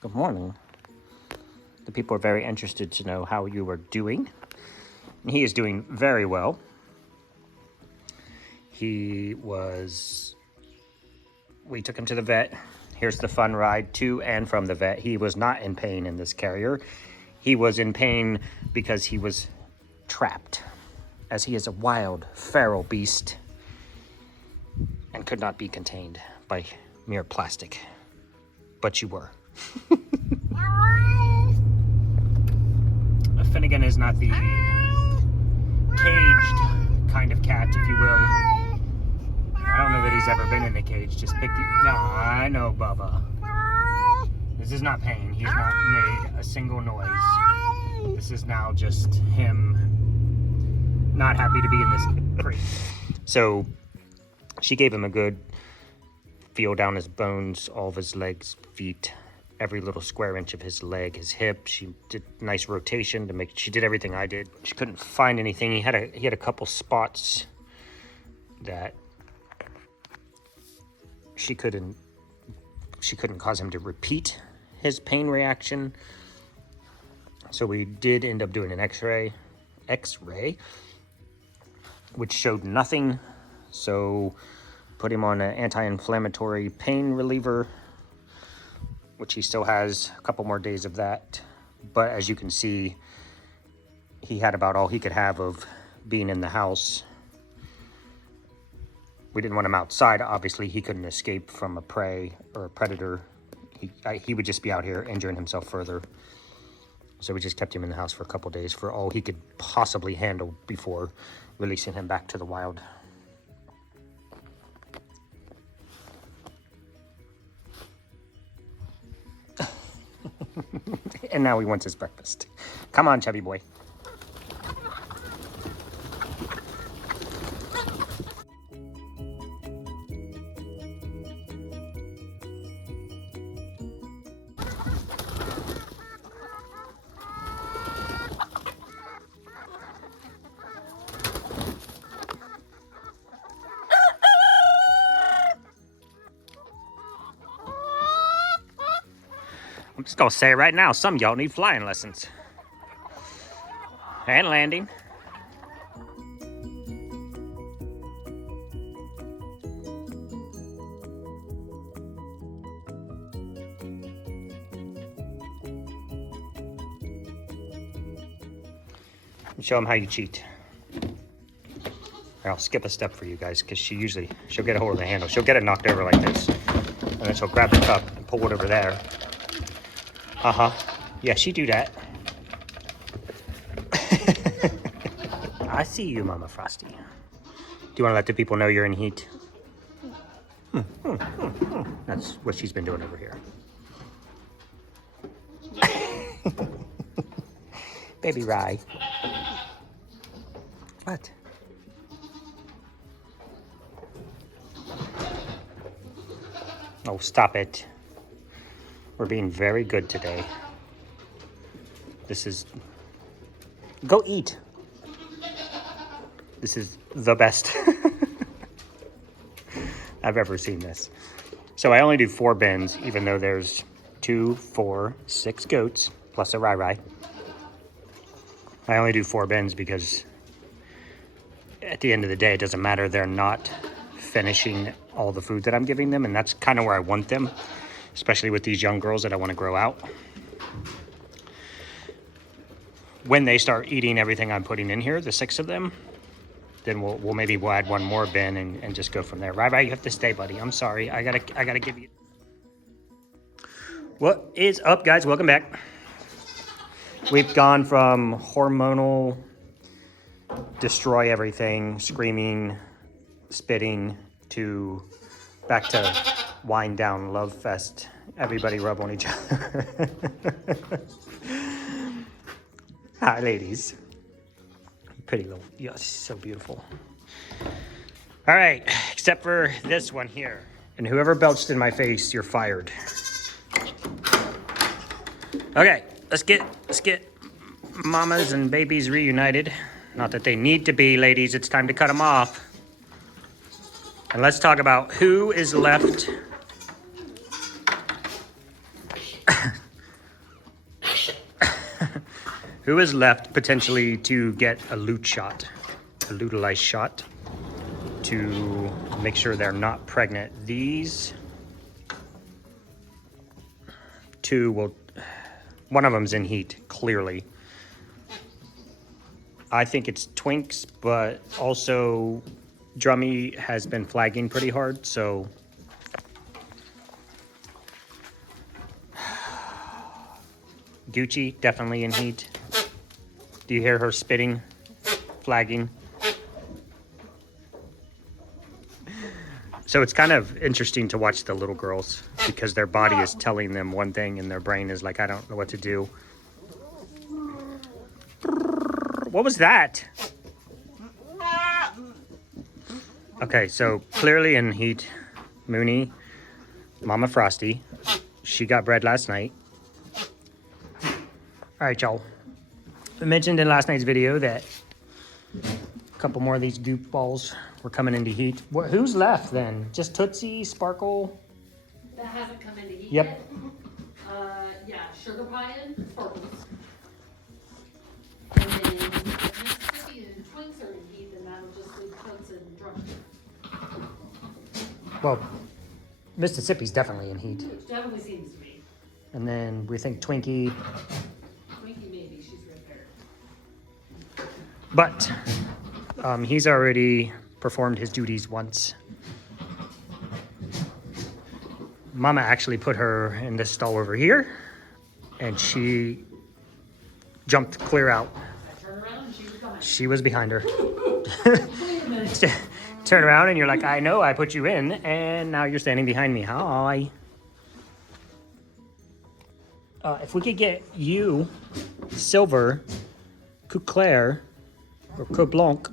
Good morning. The people are very interested to know how you are doing. He is doing very well. We took him to the vet. Here's the fun ride to and from the vet. He was not in pain in this carrier. He was in pain because he was trapped, as he is a wild, feral beast and could not be contained by mere plastic. But you were. Finnegan is not the caged kind of cat, if you will. I don't know that he's ever been in a cage. Just picked you. No, I know, Bubba. This is not pain. He's not made a single noise. This is now just him not happy to be in this crate. So she gave him a good feel down his bones, all of his legs, feet, every little square inch of his leg, his hip. She did nice rotation to make. She did everything I did. She couldn't find anything. He had a couple spots that she couldn't cause him to repeat his pain reaction. So we did end up doing an X-ray, which showed nothing. So put him on an anti-inflammatory pain reliever, which he still has a couple more days of that. But as you can see, he had about all he could have of being in the house. We didn't want him outside. Obviously, he couldn't escape from a prey or a predator. He would just be out here injuring himself further. So we just kept him in the house for a couple days for all he could possibly handle before releasing him back to the wild. And now he wants his breakfast. Come on, chubby boy. I'm just gonna say right now, some of y'all need flying lessons. And landing. Show them how you cheat. I'll skip a step for you guys, because she'll get a hold of the handle. She'll get it knocked over like this. And then she'll grab the cup and pull it over there. Yeah, she do that. I see you, Mama Frosty. Do you want to let the people know you're in heat? That's what she's been doing over here. Baby Rye. What? Oh, stop it. We're being very good today. Go eat. This is the best I've ever seen this. So I only do 4 bins, even though there's 2, 4, 6 goats, plus a Rai. I only do 4 bins because at the end of the day, it doesn't matter. They're not finishing all the food that I'm giving them, and that's kind of where I want them. Especially with these young girls that I want to grow out. When they start eating everything I'm putting in here, the 6 of them, then we'll add 1 more bin and just go from there. Right, you have to stay, buddy. I'm sorry. I gotta give you. What is up, guys? Welcome back. We've gone from hormonal, destroy everything, screaming, spitting, to back to wind down, love fest, everybody rub on each other. Hi, ladies. Pretty little, yes, so beautiful. All right, except for this one here. And whoever belched in my face, you're fired. Okay, let's get mamas and babies reunited. Not that they need to be, ladies. It's time to cut them off. And let's talk about who is left Who is left potentially to get a lutealized shot to make sure they're not pregnant? These two will, one of them's in heat, clearly. I think it's Twinks, but also Drummy has been flagging pretty hard, so. Gucci, definitely in heat. Do you hear her spitting, flagging? So it's kind of interesting to watch the little girls because their body is telling them one thing and their brain is like, I don't know what to do. What was that? Okay, so clearly in heat, Mooney, Mama Frosty, she got bred last night. All right, y'all. I mentioned in last night's video that a couple more of these goop balls were coming into heat. Who's left then? Just Tootsie, Sparkle? That hasn't come into heat yet? Yeah, Sugar Pie and Sparkles. And then Mississippi and Twinks are in heat, and that'll just leave Totes and Drum. Well, Mississippi's definitely in heat. Which definitely seems to be. And then we think Twinkie. Twinkie maybe, she's right there. But he's already performed his duties once. Mama actually put her in this stall over here, and she jumped clear out. I turned around and she was behind. She was behind her. Wait a minute. Turn around and you're like, I know I put you in, and now you're standing behind me. Hi. If we could get you, Silver, Couclair, or Cote Blanc,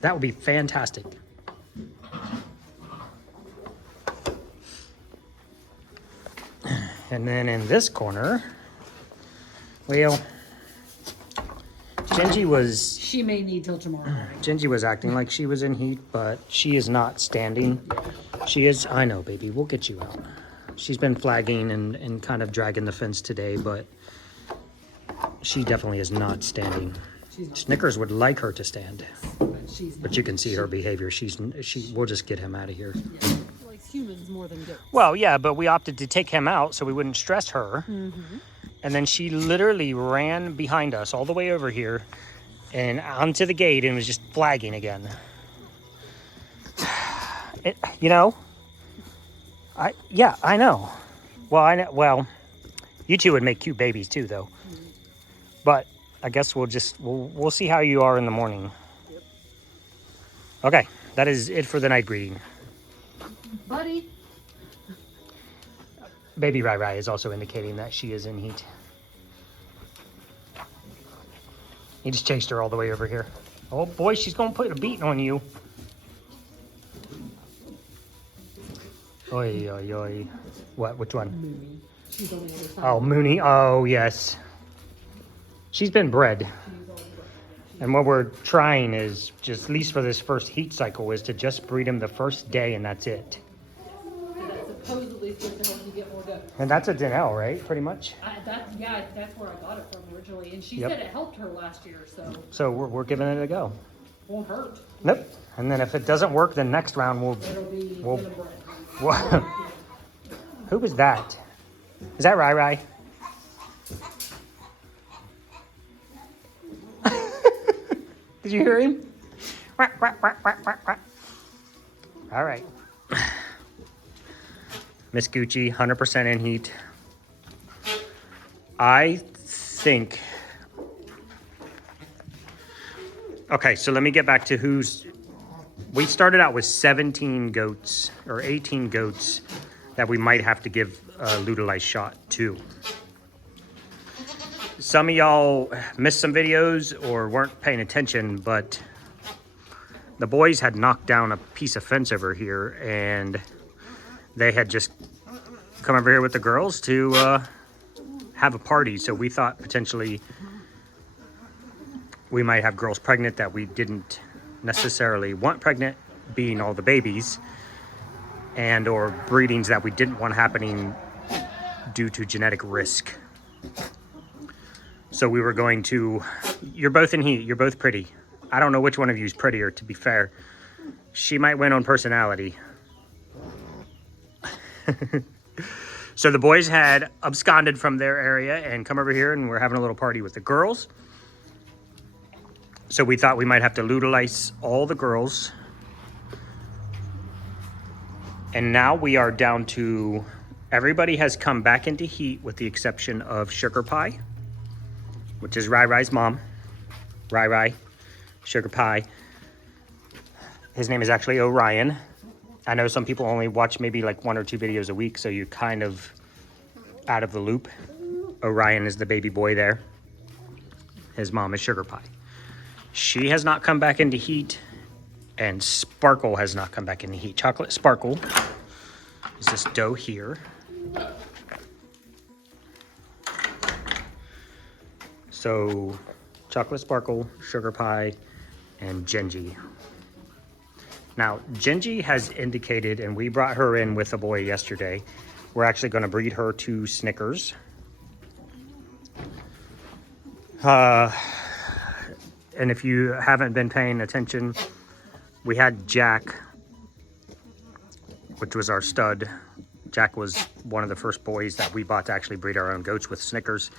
that would be fantastic. And then in this corner, well, Gingy was... She may need till tomorrow morning. Gingy was acting like she was in heat, but she is not standing. She is... I know, baby. We'll get you out. She's been flagging and kind of dragging the fence today, but she definitely is not standing. Snickers would like her to stand, but you can see her behavior. We'll just get him out of here. Yeah. She likes humans more than goats. Well, yeah, but we opted to take him out so we wouldn't stress her. Mm-hmm. And then she literally ran behind us all the way over here and onto the gate and was just flagging again. You know, I know. Well, you two would make cute babies too, though. Mm-hmm. But I guess we'll see how you are in the morning. Yep. Okay, that is it for the night breeding. Buddy. Baby Rai Rai is also indicating that she is in heat. He just chased her all the way over here. Oh boy, she's gonna put a beating on you. Oi, oi, oi. What? Which one? Mooney. She's on the other side. Oh, Mooney. Oh, yes. She's been bred. And what we're trying is, just at least for this first heat cycle, is to just breed them the first day, and that's it. And that's supposedly supposed to help you get more goats. And that's a Denell, right? Pretty much? Yeah, that's where I got it from originally. And she Yep. said it helped her last year, so. So we're giving it a go. Won't hurt. Nope. And then if it doesn't work, then next round It'll be we'll bread. Who was that? Is that Rai Rai? Did you hear him? All right. Miss Gucci, 100% in heat. I think... Okay, so let me get back to who's... We started out with 17 goats, or 18 goats, that we might have to give a lutealized shot to. Some of y'all missed some videos or weren't paying attention, but the boys had knocked down a piece of fence over here, and they had just come over here with the girls to have a party. So we thought potentially we might have girls pregnant that we didn't necessarily want pregnant, being all the babies, and or breedings that we didn't want happening due to genetic risk. So we were going to, you're both in heat, you're both pretty. I don't know which one of you is prettier, to be fair. She might win on personality. So the boys had absconded from their area and come over here, and we're having a little party with the girls. So we thought we might have to utilize all the girls. And now we are down to, everybody has come back into heat with the exception of Sugar Pie, which is Rai Rai's mom. Rai, Sugar Pie. His name is actually Orion. I know some people only watch maybe like 1 or 2 videos a week, so you're kind of out of the loop. Orion is the baby boy there. His mom is Sugar Pie. She has not come back into heat, and Sparkle has not come back into heat. Chocolate Sparkle is this doe here. So, Chocolate Sparkle, Sugar Pie, and Genji. Now, Genji has indicated, and we brought her in with a boy yesterday, we're actually going to breed her to Snickers. And if you haven't been paying attention, we had Jack, which was our stud. Jack was one of the first boys that we bought to actually breed our own goats with Snickers.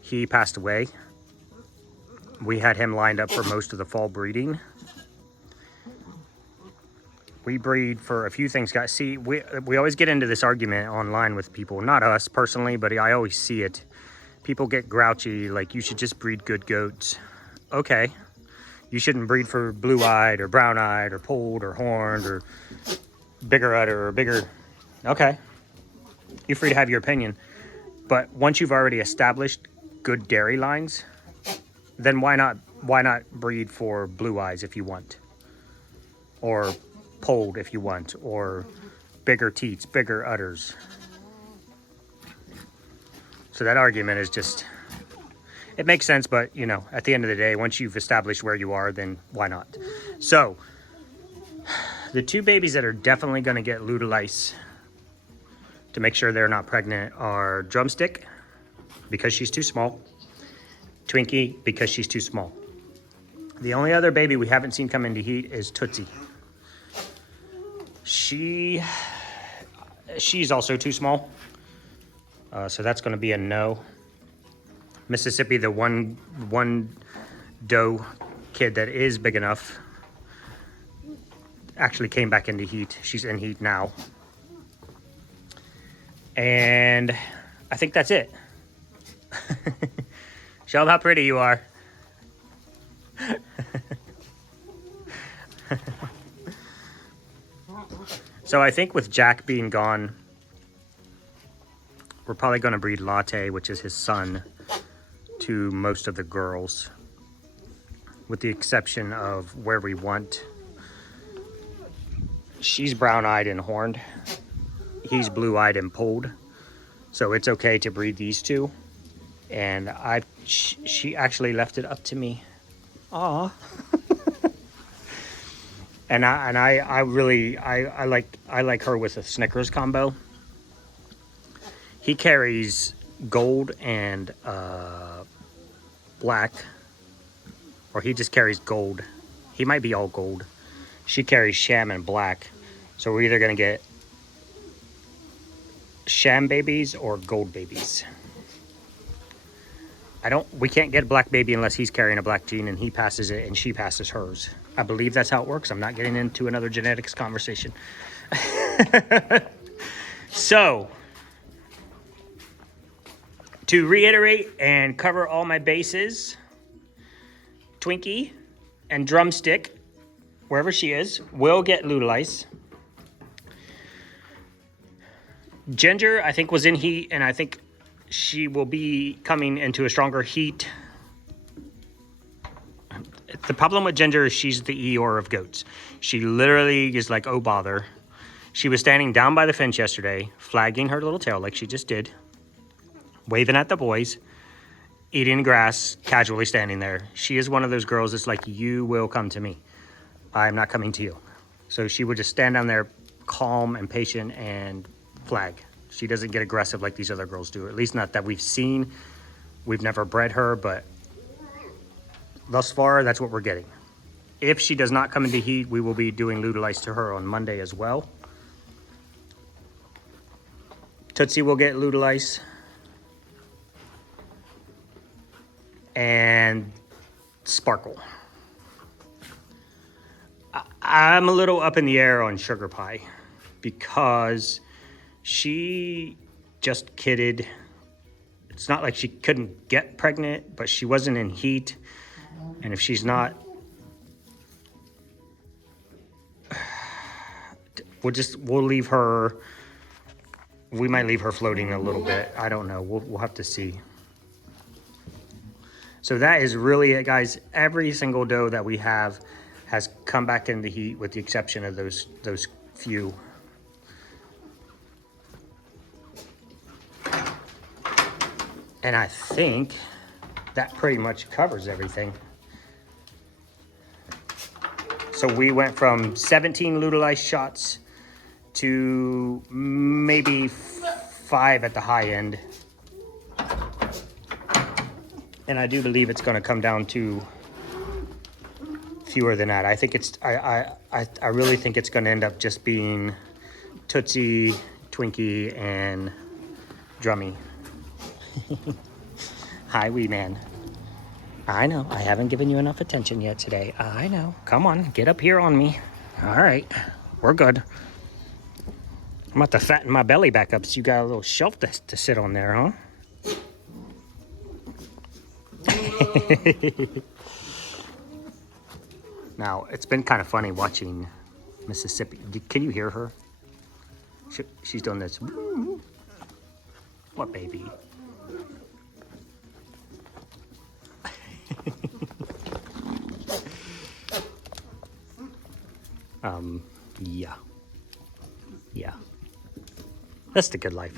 He passed away. We had him lined up for most of the fall breeding. We breed for a few things, guys. See, we always get into this argument online with people. Not us personally, but I always see it. People get grouchy, like you should just breed good goats. Okay. You shouldn't breed for blue-eyed or brown-eyed or polled or horned or bigger udder or bigger. Okay. You're free to have your opinion. But once you've already established good dairy lines, then why not breed for blue eyes if you want? Or polled if you want, or bigger teats, bigger udders. So that argument is just, it makes sense, but you know, at the end of the day, once you've established where you are, then why not? So the 2 babies that are definitely going to get Ludolice to make sure they're not pregnant are Drumstick, because she's too small, Twinkie, because she's too small. The only other baby we haven't seen come into heat is Tootsie. She's also too small, so that's going to be a no. Mississippi, the one doe kid that is big enough, actually came back into heat. She's in heat now. And I think that's it. Show them how pretty you are. So I think with Jack being gone, we're probably going to breed Latte, which is his son, to most of the girls, with the exception of where we want. She's brown-eyed and horned. He's blue-eyed and polled. So it's okay to breed these 2. And she actually left it up to me. Aw. And I really like her with a Snickers combo. He carries gold and black, or he just carries gold. He might be all gold. She carries sham and black. So we're either gonna get sham babies or gold babies. We can't get a black baby unless he's carrying a black gene and he passes it and she passes hers. I believe that's how it works. I'm not getting into another genetics conversation. So, to reiterate and cover all my bases, Twinkie and Drumstick, wherever she is, will get Ludolice. Ginger, I think, was in heat, and I think she will be coming into a stronger heat. The problem with Ginger is she's the Eeyore of goats. She literally is like, oh bother. She was standing down by the fence yesterday, flagging her little tail like she just did, waving at the boys, eating grass, casually standing there. She is one of those girls that's like, you will come to me. I'm not coming to you. So she would just stand down there calm and patient and flag. She doesn't get aggressive like these other girls do, at least not that we've seen. We've never bred her, but thus far, that's what we're getting. If she does not come into heat, we will be doing Lutalice to her on Monday as well. Tootsie will get Lutalice. And Sparkle. I'm a little up in the air on Sugar Pie because she just kidded. It's not like she couldn't get pregnant, but she wasn't in heat. And if she's not, we'll leave her. We might leave her floating a little bit. I don't know. We'll have to see. So that is really it, guys. Every single doe that we have has come back into heat with the exception of those few. And I think that pretty much covers everything. So we went from 17 Lutalice shots to maybe 5 at the high end. And I do believe it's going to come down to fewer than that. I think it's, I really think it's going to end up just being Tootsie, Twinkie, and Drummy. Hi, wee man. I know, I haven't given you enough attention yet today. I know. Come on, get up here on me. All right, we're good. I'm about to fatten my belly back up so you got a little shelf to sit on there, huh? Now, it's been kind of funny watching Mississippi. Can you hear her? She's doing this. What baby? Yeah. That's the good life.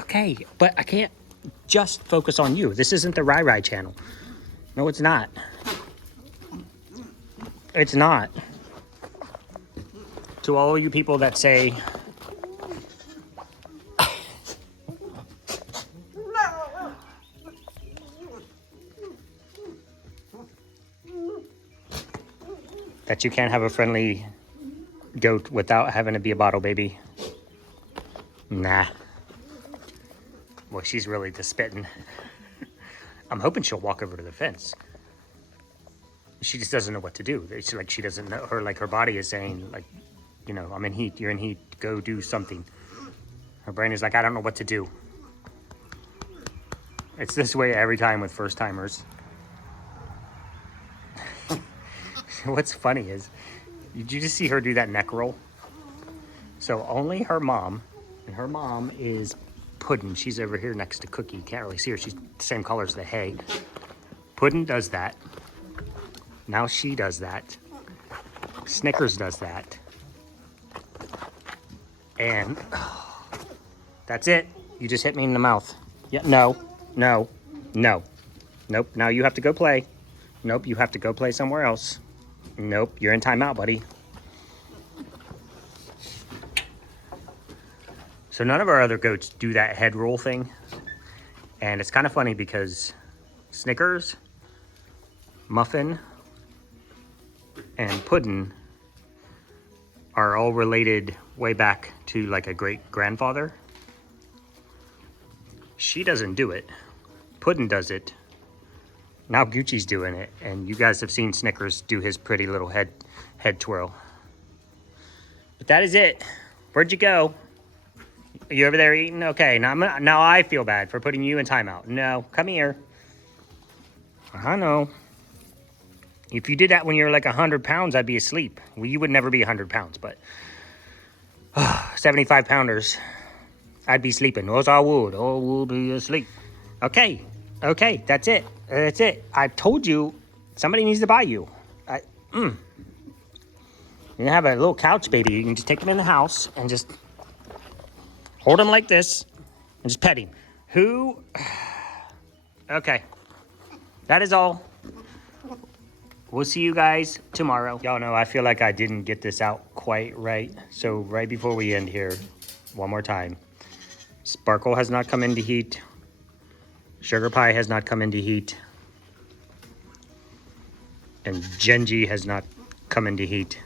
Okay, but I can't just focus on you. This isn't the Rai channel. No, it's not. It's not. To all you people that say that you can't have a friendly goat without having to be a bottle baby. Nah. Well, she's really just spitting. I'm hoping she'll walk over to the fence. She just doesn't know what to do. She doesn't know her body is saying, like, you know, I'm in heat, you're in heat, go do something. Her brain is like, I don't know what to do. It's this way every time with first timers. What's funny is, did you just see her do that neck roll? So only her mom, and her mom is Puddin'. She's over here next to Cookie. Can't really see her. She's the same color as the hay. Puddin' does that. Now she does that. Snickers does that. And that's it. You just hit me in the mouth. Yeah, no. Nope, now you have to go play. Nope, you have to go play somewhere else. Nope, you're in timeout, buddy. So none of our other goats do that head roll thing. And it's kind of funny because Snickers, Muffin, and Puddin' are all related way back to like a great-grandfather. She doesn't do it. Puddin' does it. Now Gucci's doing it, and you guys have seen Snickers do his pretty little head twirl. But that is it. Where'd you go? Are you over there eating? Okay, now I feel bad for putting you in timeout. No, come here. I know. If you did that when you were like 100 pounds, I'd be asleep. Well, you would never be 100 pounds, but 75 pounders, I'd be sleeping. Yes, I would be asleep. Okay, that's it. That's it. I told you, somebody needs to buy you. You have a little couch baby. You can just take him in the house and just hold him like this and just pet him. Okay. That is all. We'll see you guys tomorrow. Y'all know I feel like I didn't get this out quite right. So right before we end here, one more time. Sparkle has not come into heat. Sugar Pie has not come into heat. And Genji has not come into heat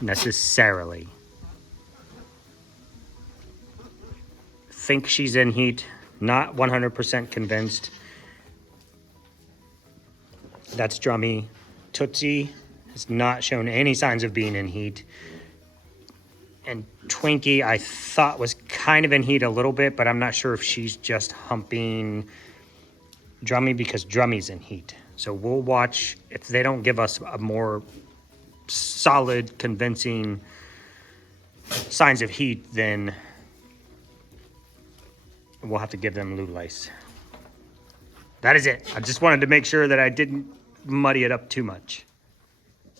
necessarily. Think she's in heat, not 100% convinced. That's Drummy. Tootsie has not shown any signs of being in heat. And Twinkie, I thought was kind of in heat a little bit, but I'm not sure if she's just humping Drummy because Drummy's in heat. So we'll watch. If they don't give us a more solid, convincing signs of heat, then we'll have to give them Lululice. That is it. I just wanted to make sure that I didn't muddy it up too much.